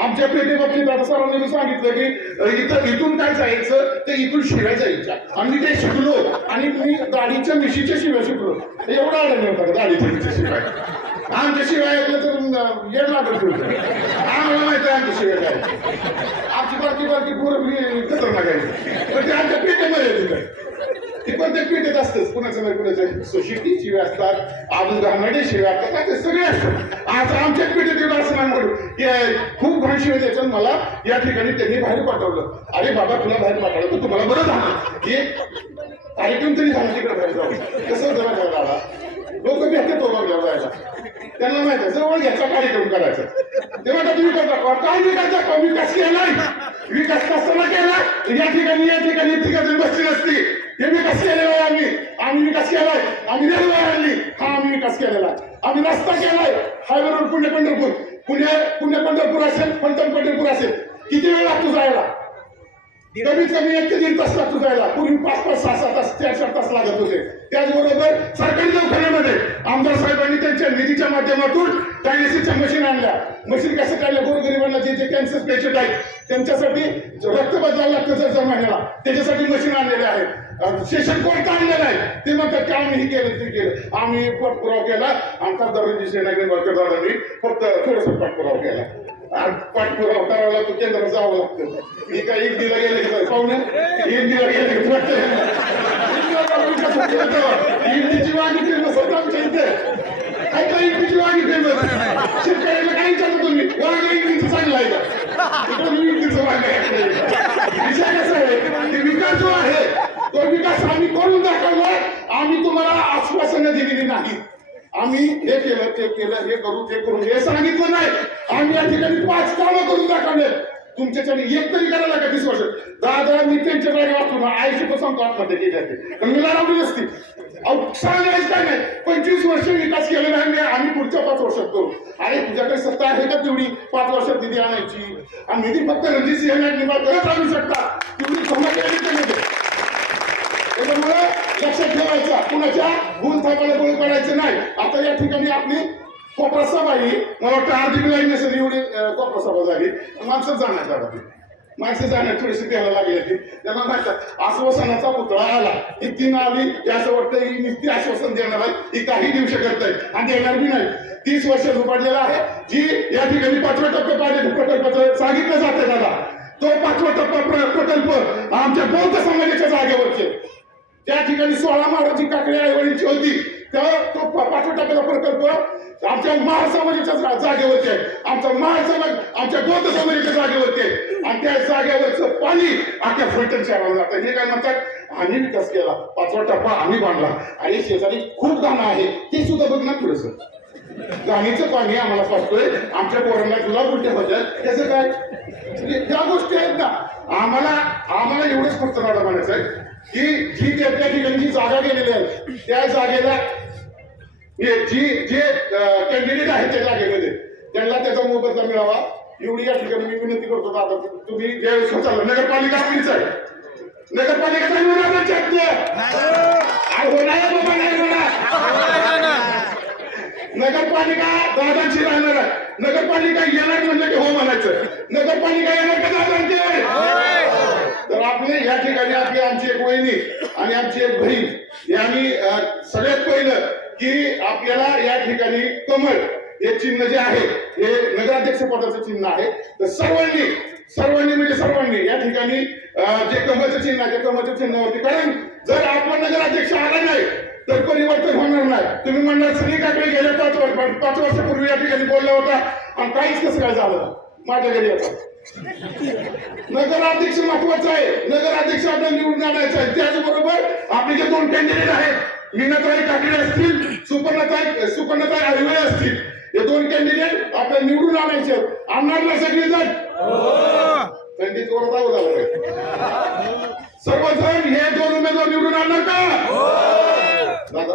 आमच्या पेठेबाबतीत दादा सरांनी मी सांगितलं की इथून काय जायचं तर इथून शिव्या जायच्या. आम्ही ते शिकलो आणि मी दाढीच्या मिशीच्या शिव्या शिकलो. एवढा आनंद होता दाढीच्या मिशीच्या शिवाय. आमच्या शिवाय ऐकलं तर येड लागत आम्हाला माहिती आहे आमच्या शिवाय काय. आमची बारकी पोरं खतरनाक आहे पण ते आमच्या पेठेमध्ये येते. ती प्रत्येक पेठेत असतंच कुणाचं नाही कुणाचं सोशिटी शिव्या असतात अजून घाणेरडे शिव्या असतात काय ते सगळे असतात. आज आमच्या पेठेत असं नाही म्हणून खूप घाण शिव्या द्यायचं मला या ठिकाणी त्यांनी बाहेर पाठवलं. अरे बाबा तुला बाहेर पाठवलं तर तुम्हाला बरं झालं की कार्यक्रम तरी झाला तिकडे बाहेर जाऊन कसं जरा दादा लोक भेटते तो जायला त्यांना माहिती आहे जवळ घ्यायचा कार्यक्रम करायचा. तेव्हा तुम्ही करता काय विकास विकास केलाय विकास कसा केला या ठिकाणी ठिकाणी बसली नसती. हे विकास केलेला आहे आम्ही विकास केलाय. आम्ही रेल्वे आणली हा आम्ही विकास केलेला आहे. आम्ही रस्ता केलाय हायवेवर पुणे पंढरपूर पुणे पंढरपूर असेल फलटण पंढरपूर असेल किती वेळ लागतो जायला कमीत कमी 1 ते 1.5 तास लागतो जायला. पूर्वी 5-5, 6-6 तास 4-4 तास लागत होते. त्याचबरोबर सरकारी दवाखान्यामध्ये आमदार साहेबांनी त्यांच्या निधीच्या माध्यमातून डायलिसिसच्या मशीन आणल्या. मशीन कसं काढल्या गोरगरिबांना जे कॅन्सर पेशंट आहेत त्यांच्यासाठी रक्त बदलावं लागतं जर महिन्याला त्याच्यासाठी मशीन आणलेले आहेत. सेशन कोर्ट आणलेलं आहे. ते म्हणतात की आम्ही केलं ते केलं आम्ही पाठपुरावा केला. आमचा दररोज दादांनी फक्त थोडंसं पाठपुरावा केला. पाठपुरावा करायला तो केंद्रात जावं लागतं. मी काय एक दिला गेले की पाहुणे एक दिला गेले इडलीची वांगी फेमस होत आमच्या इथे. काय इडलीची वांगी फेमस शेतकऱ्याला काय विचारतो तुम्ही वांग इडलीचं चांगलं आहे का इडलीचं वांग आहे. विषय कसा आहे की विकास जो आहे तो विकास आश्वासनं दिलेली नाहीत. आम्ही हे केलं ते केलं, हे करू ते करू हे सांगितलं नाही. आम्ही या ठिकाणी 5 कामं करून दाखवले. तुमच्याच्याने एक तरी करायला का 30 वर्ष? दादा मी त्यांच्या जागी वाचतो ना, आईशी पण सांगतो आत्महत्या केली जाते, पण मी लावली नसती. सांगायचं काय नाही, 25 वर्ष विकास केलेला आहे आम्ही पुढच्या 5 वर्षात करू. अरे तुझ्याकडे सत्ता आहे का तेवढी 5 वर्षात निधी आणायची? आणि निधी फक्त रणजित सिंह निवार करत आणू शकता, तेवढी क्षमता केली त्यामध्ये. त्याच्यामुळे लक्षात ठेवायचं, कुणाच्या भूल थापाला बळी पडायचं नाही. आता या ठिकाणी आपली कोपरा सभा ही मला वाटतं अर्धी लाईन नसेल एवढी कोपरा सभा झाली. माणसं जाणार दादा, माणसं जाण्यात थोडीशी द्यायला लागली होती. त्यांना माहिती आश्वासनाचा पुतळा आला, ही 3 आली की असं वाटतं ही नुसती आश्वासन देणार आहे, ही काही देऊ शकत नाही आणि देणार बी नाही. 30 वर्ष झुपाडलेला आहे. जी या ठिकाणी 5वा टप्पा पाणी प्रकल्पाचं सांगितलं जातं दादा, तो 5वा टप्पा प्रकल्प आमच्या बौद्ध समाजाच्या जागेवरचे. त्या ठिकाणी 16 महाराजी काकडे आईवडीलची होती, तेव्हा तो 5व्या टप्प्याचा प्रकल्प आमच्या महार समाजाच्या जागेवरती आहे. आमचा महार समाज आमच्या बौद्ध समाजाच्या जागेवरती आहे आणि त्या जागेवरचं पाणी अख्ख्या फलटण शहराला जातं. हे काय म्हणतात, आम्ही विकास केला, 5वा टप्पा आम्ही बांधला आणि शेजारी खूप गाणं आहे ते सुद्धा बघ ना थोडस. गाणीचं पाणी आम्हाला पाहतोय, आमच्या पोरांना तुला उलट्या होत्यात, त्याचं काय? त्या गोष्टी आहेत ना. आम्हाला एवढंच फक्त दादा म्हणायचं आहे की जी त्या ठिकाणी जी जागा गेलेली आहे त्या जागेला जे कॅन्डिडेट आहेत त्या जागेमध्ये त्यांना त्याचा मोबदला मिळावा एवढी या ठिकाणी मी विनंती करतो. दादा तुम्ही ज्यावेळेस होता नगरपालिका आपलीच आहे, नगरपालिका नाही नगरपालिका दादांची राहणार आहे. नगरपालिका येणार म्हणलं की हो म्हणायचं. नगरपालिका येणार का दादांचे? तर आपले या ठिकाणी आपली आमची एक वहिनी आणि आमची एक बहीण यांनी सगळ्यात पहिलं की आपल्याला या ठिकाणी कमळ हे चिन्ह जे आहे हे नगराध्यक्ष पदाचं चिन्ह आहे. तर सर्वांनी म्हणजे सर्वांनी या ठिकाणी जे कमळचं चिन्ह आहे त्या कमळच्या चिन्हावरती, कारण जर आपण नगराध्यक्ष आला नाही तर परिवर्तन होणार नाही. तुम्ही म्हणणार सगळी काकडे गेल्या 5 वर्षापूर्वी या ठिकाणी बोलला होता आणि काहीच कसं काय झालं माझ्या घरी आता. नगराध्यक्ष महत्वाचा आहे, नगराध्यक्ष आपल्याला निवडून आणायचं आहे. त्याचबरोबर आपले जे 2 कॅन्डिडेट आहेत, मीनाताई काकडे असतील, सुपर्णताई आरिवळे असतील, हे 2 कॅन्डिडेट आपल्याला निवडून आणायचे. आणणार ना सगळे जण? थंडी जोरात झालं सर्वजण हे 2 उमेदवार निवडून आणणार का दादा?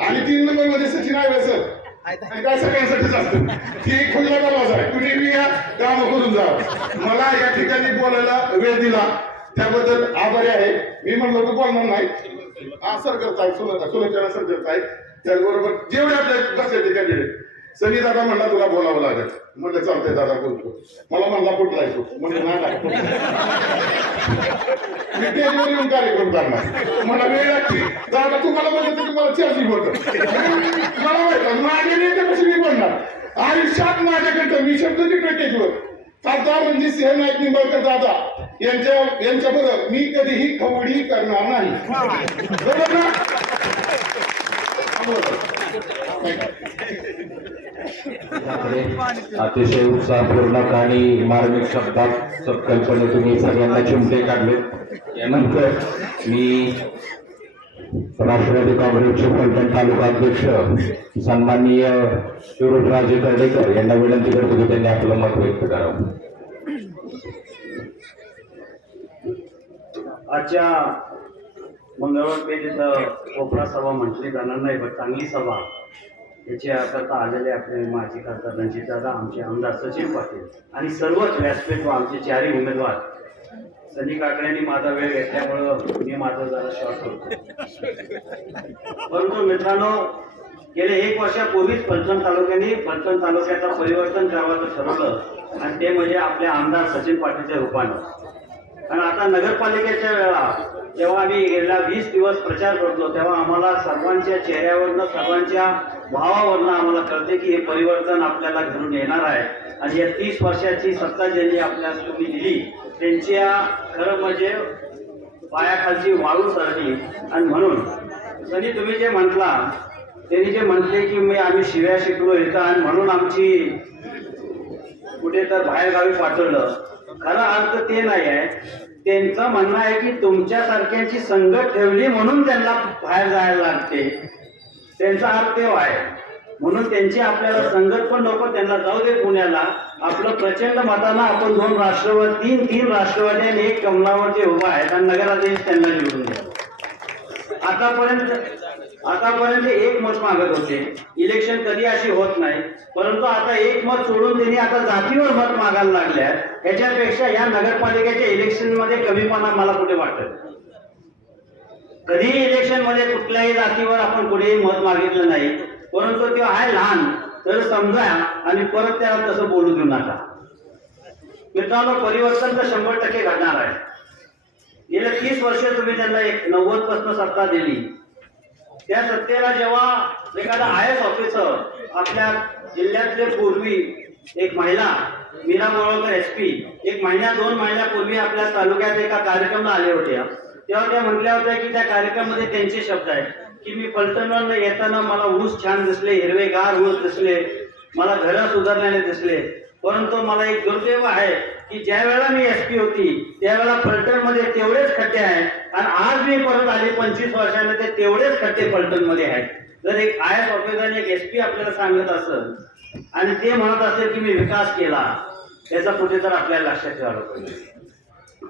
आणि 3 नंबर मध्ये सचिन आहे सर, काय सगळ्यांसाठीच असतं की खुला दरवाजा आहे, कुणी बी या काम करून जा. मला या ठिकाणी बोलायला वेळ दिला त्याबद्दल आभारी आहे. मी म्हणलो की बोलणार नाही, सर करताय सुलक्षणा सर करताय. त्याचबरोबर जेवढे आपल्या बसले कॅन्डिडेट सनी दादा म्हणला तुला बोलावं लागेल, म्हणलं चालतंय दादा बोलतो. मला म्हणला कुठला आहे तो, म्हणलं नाही मी स्टेजवर येऊन कार्यक्रम करणार, मला वेळ लागते दादा तुम्हाला बोलत तुम्हाला चार्जिंग होतं मला वाटतं माझ्या नेते कशी मी बोलणार आयुष्यात माझ्याकडे मी शब्द तिकडे स्टेजवर. खासदार रणजित सिंह नाईक निंबाळकर दादा यांच्या बरोबर मी कधीही खवडी करणार नाही, बरोबर ना? अतिशय उत्साहपूर्ण आणि मार्मिक शब्दात कल्पने तुम्ही सगळ्यांना चिमटे काढले. यानंतर मी राष्ट्रवादी काँग्रेसचे फलटण तालुका अध्यक्ष सन्माननीय शिवराजराजे कर्डेकर यांना विनंती करतो की त्यांनी आपलं मत व्यक्त करावं. आजच्या मंगळवार पेठेचं कोपरा सभा म्हटली जाणार नाही, पण चांगली सभा याच्याकरता आलेले आपले माजी खासदार रणजितदादा, आमचे आमदार सचिन पाटील आणि सर्वच व्यासपीठ व आमचे 4ही उमेदवार. सनी काकड्यांनी माझा वेळ घेतल्यामुळं मी माझं जरा शॉर्ट होतो. परंतु मित्रांनो, गेले 1 वर्षापूर्वीच फलटण तालुक्याचं परिवर्तन करायचं ठरवलं आणि ते म्हणजे आपले आमदार सचिन पाटीलच्या रूपानं. आणि आता नगरपालिकेच्या वेळा जेव्हा आम्ही गेल्या 20 दिवस प्रचार करतो तेव्हा आम्हाला सर्वांच्या चेहऱ्यावरनं सर्वांच्या भावावरनं आम्हाला कळते की हे परिवर्तन आपल्याला घडून येणार आहे. आणि या 30 वर्षाची सत्ता ज्यांनी आपल्याला तुम्ही दिली त्यांच्या खरं म्हणजे पायाखालची वाळू सरली. आणि म्हणून सनी तुम्ही जे म्हटला त्यांनी जे म्हटले की आम्ही शिव्या शिकलो इथं आणि म्हणून आमची कुठे तर बाहेरगावी पाठवलं, खरा अर्थ ते नाही आहे. त्यांचं म्हणणं आहे की तुमच्यासारख्यांची संगत ठेवली म्हणून त्यांना बाहेर जायला लागते, त्यांचा अर्थ तेव्हा आहे. म्हणून त्यांची आपल्याला संगत पण नको, त्यांना जाऊ दे पुण्याला. आपलं प्रचंड मतानं आपण 2 राष्ट्रवादी, 3 राष्ट्रवादी आणि 1 कमलावर जे उभा आहे आणि नगराध्यक्ष त्यांना निवडून द्या. आतापर्यंत 1 मत मागत होते. इलेक्शन कधी अशी होत नाही, परंतु आता 1 मत सोडून त्यांनी आता जातीवर मत मागायला लागल्या. ह्याच्यापेक्षा या नगरपालिकेच्या इलेक्शन मध्ये कमीपणा मला कुठे वाटत. कधीही इलेक्शन मध्ये कुठल्याही जातीवर आपण कुठेही मत मागितलं नाही, परंतु ते आहे लहान तर समजा आणि परत त्याला तसं बोलू देऊ नका. मित्रांनो, परिवर्तन तर 100% घडणार आहे. गेल्या 30 वर्ष तुम्ही त्यांना 90 पासून सत्ता दिली. त्या सत्तेला जेव्हा एखादा IAS ऑफिसर, आपल्या जिल्ह्यातले पूर्वी एक महिला मीरा मोहोळकर SP 1 महिन्या 2 महिन्यापूर्वी आपल्या तालुक्यात एका कार्यक्रमाला आले होते, तेव्हा त्या म्हटल्या होत्या की त्या कार्यक्रमामध्ये त्यांचे शब्द आहेत की मी पलटणवरून येताना मला ऊस छान दिसले, हिरवेगार ऊस दिसले, मला घरं सुधारलेले दिसले, परंतु मला एक दुर्दैव आहे की ज्या वेळेला मी SP होती त्यावेळेला फलटणमध्ये तेवढेच खड्डे आहेत आणि आज मी परत आले 25 वर्षांनी ते तेवढेच खड्डे फलटणमध्ये आहेत. जर एक IAS ऑफिसर आणि एक SP आपल्याला सांगत असेल आणि ते म्हणत असेल की मी विकास केला, त्याचा कुठे तर आपल्याला लक्षात ठेवायला पाहिजे.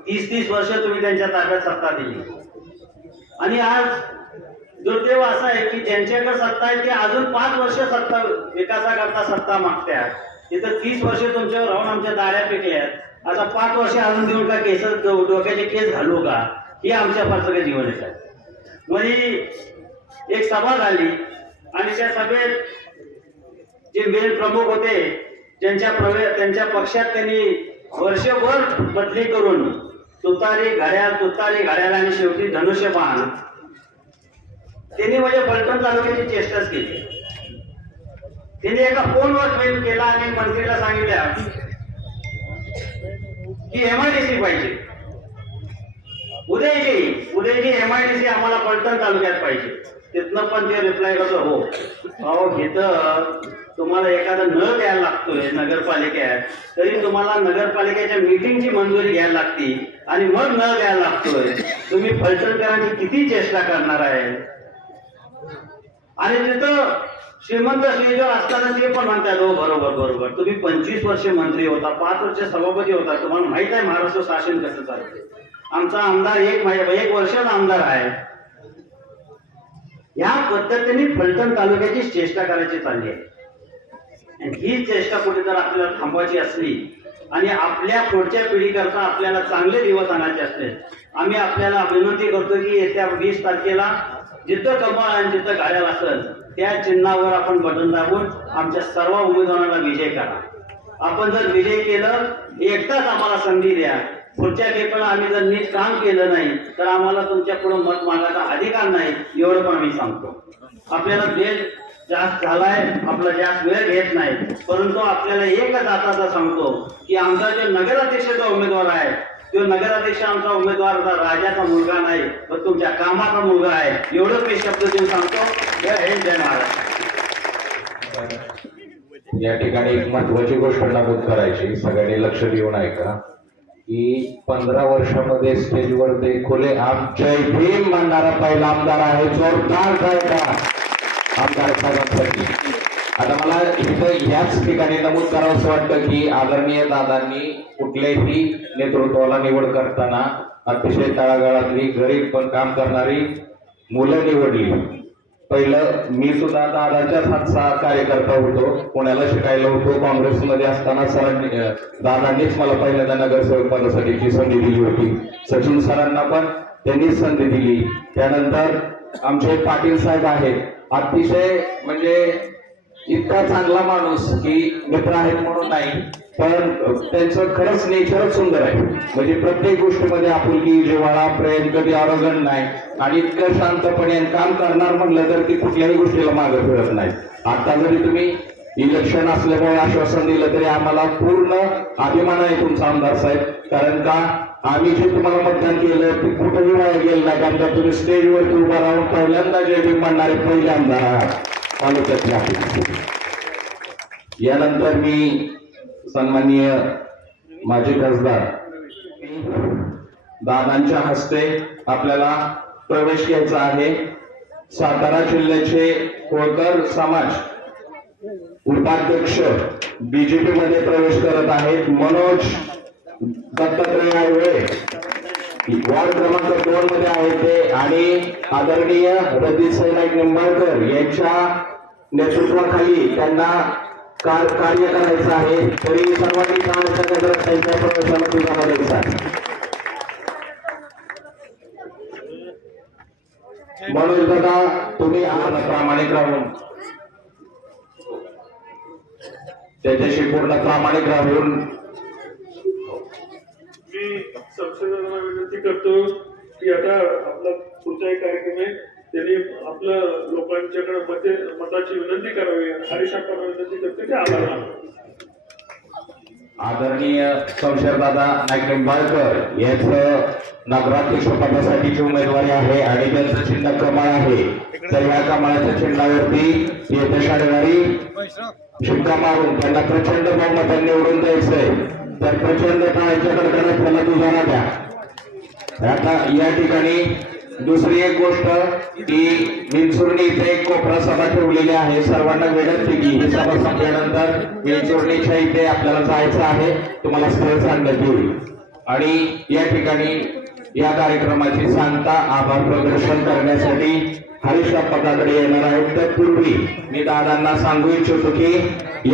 30 वर्ष तुम्ही त्यांच्या ताब्यात सत्ता दिली आणि आज दुर्दैव असा आहे की ज्यांच्याकडे सत्ता आहे ते अजून 5 वर्ष सत्ता विकासाकरता सत्ता मागतात. तिथं 30 वर्ष तुमच्यावर राहून आमच्या दाड्या पिकल्यात, आता 5 वर्ष अजून देऊन का केस डोक्याचे केस घालू का, हे आमच्या फारसं जीवन आहे. म्हणजे एक सभा झाली आणि त्या सभेत जे मेन प्रमुख होते, त्यांच्या पक्षात त्यांनी वर्षभर बदली करून तुतारी घड्याळ आणि शेवटी धनुष्यबाण त्यांनी म्हणजे फलटण तालुक्याची चेष्टाच केली. त्यांनी एका फोनवर ट्रेन केला आणि मंत्रीला सांगितल्या की MIDC पाहिजे, उदयजी MIDC आम्हाला फलटण तालुक्यात पाहिजे. तिथनं पण ते रिप्लाय करतो, हो अहो घेतं तुम्हाला एखादा नळ द्यायला लागतोय नगरपालिकेत, तरी तुम्हाला नगरपालिकेच्या मीटिंगची मंजुरी घ्यायला लागती आणि मग नळ द्यायला लागतोय. तुम्ही फलटणकरांची किती चेष्टा करणार आहे. आणि तिथं श्रीमंत स्टेजवर असताना ते पण म्हणतात, हो बरोबर तुम्ही 25 वर्ष मंत्री होता, 5 वर्ष सभापती होता, तुम्हाला माहित आहे महाराष्ट्र शासन कसं चालतं. आमचा आमदार 1 वर्षाचा आमदार आहे. या पद्धतीने फलटण तालुक्याची चेष्टा करायची चालली आहे. ही चेष्टा कुठे जर आपल्याला थांबवायची असली आणि आपल्या पुढच्या पिढीकरता आपल्याला चांगले दिवस आणायचे असले, आम्ही आपल्याला विनंती करतो की येत्या 20 तारखेला जिथं कमळ आणि जिथं घड्याळ असेल त्या चिन्हावर आपण बटन दाबून आमच्या सर्व उमेदवारांना विजय करा. आपण जर विजय केलं, एकदाच आम्हाला संधी द्या. पुढच्या वेळेला आम्ही जर नीट काम केलं नाही तर आम्हाला तुमच्या पुढे मत मागायचा अधिकार नाही, एवढं पण आम्ही सांगतो. आपल्याला वेळ जास्त झालाय, आपला जास्त वेळ घेत नाही, परंतु आपल्याला एकच आता सांगतो की आमचा जो नगराध्यक्षाचा उमेदवार आहे, तो नगराध्यक्ष आमचा उमेदवार राजाचा मुलगा नाही तर तुमच्या कामाचा मुलगा आहे. एवढंच मी शब्द देऊन सांगतो. जय हिंद, जय महाराष्ट्र. या ठिकाणी एक महत्वाची गोष्ट नमूद करायची, सगळ्यांनी लक्ष देऊन ऐका की 15 वर्षामध्ये स्टेजवर ते खुले आम जय भीम म्हणणारा पहिला आमदार आहे. जोरदार टाळ्या आमदार साहेबांसाठी. आता मला इथं याच ठिकाणी नमूद करावं असं वाटतं की आदरणीय दादांनी कुठल्याही नेतृत्वाला निवड करताना अतिशय तळागाळातली गरीब पण काम करणारी मुलं निवडली. पहिलं मी सुद्धा दादाच्याच हातचा कार्यकर्ता होतो, पुण्याला शिकायला होतो. काँग्रेसमध्ये असताना सरांनी दादांनीच मला पहिल्यांदा नगरसेवक पदासाठीची संधी दिली होती. सचिन सरांना पण त्यांनीच संधी दिली. त्यानंतर आमचे पाटील साहेब आहेत, अतिशय म्हणजे इतका चांगला माणूस की मित्र आहेत म्हणून नाही, पण त्यांचं खरंच नेचरच सुंदर आहे. म्हणजे प्रत्येक गोष्टीमध्ये आपुलकी, जिव्हाळा, प्रेम, कधी आरोगण नाही आणि इतकं शांतपणे काम करणार म्हटलं तर ती कुठल्याही गोष्टीला मागे फिरत नाही. आता जरी तुम्ही इलेक्शन असल्यामुळे आश्वासन दिलं तरी आम्हाला पूर्ण अभिमान आहे तुमचा आमदार साहेब. कारण का आम्ही जे तुम्हाला मतदान केलं ते कुठेही वाया गेलं नाही. कारण का तुम्ही स्टेजवरती उभा राहून पहिल्यांदा जय भीम म्हणणारे पहिले आमदार आहात तालुक्यातले. यानंतर मी सन्माननीय माजी खासदार दादांच्या हस्ते आपल्याला प्रवेश घ्यायचा आहे. सातारा जिल्ह्याचे होळकर समाज उपाध्यक्ष बीजेपी मध्ये प्रवेश करत आहेत. मनोज दत्तात्रय आळवे वार्ड क्रमांक 2 मध्ये आहेत ते, आणि आदरणीय रतीसाई नाईक निंबाळकर यांच्या नेतृत्वाखाली त्यांना कार्य करायचं आहे. तरी सर्वांनी त्यांच्या प्रवेशाला तुझा द्यायचा. मनोज दादा तुम्ही प्रामाणिक राहून त्याच्याशी पूर्ण प्रामाणिक राहून मी संशोधनाला विनंती करतो की आता आपला पुढचा एक कार्यक्रम आहे, त्यांनी आपलं लोकांच्याकडे मताची विनंती करावी. हरीश आपण विनंती करतो की आभार मानावे. आदरणीय संशयदादा नाईक निंबाळकर यांचं नगराध्यक्ष पदासाठीची उमेदवारी आहे आणि त्यांचं चिन्ह कमळ आहे. तर या कमळाच्या चिन्हावरती येत्या शनिवारी शिक्का मारून त्यांना प्रचंड बहुमताने निवडून द्यायचंय. तर प्रचंड टाळ्यांच्या कडकडात त्याला दुजारा द्या. आता या ठिकाणी दुसरी एक गोष्ट की विंचुर्णी इथे एक कोपरा सभा ठेवलेली आहे. सर्वांना विनंती की ही सभा संपल्यानंतर विंचुर्णीच्या इथे आपल्याला जायचं आहे. तुम्हाला स्थळ सांगण्यात येईल. आणि या ठिकाणी या कार्यक्रमाची सांगता आभार प्रदर्शन करण्यासाठी हरीश पदाकडे येणार आहेत. तत्पूर्वी मी दादांना सांगू इच्छितो की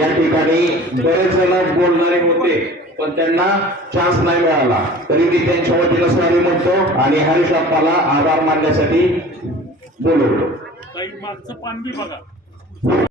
या ठिकाणी बरेच जण बोलणारे होते पण त्यांना चान्स नाही मिळाला. तरी मी त्यांच्या वतीनं सॉरी म्हणतो आणि हरीश अप्पाला आभार मानण्यासाठी बोलवतो. मागचं पान बी बघा.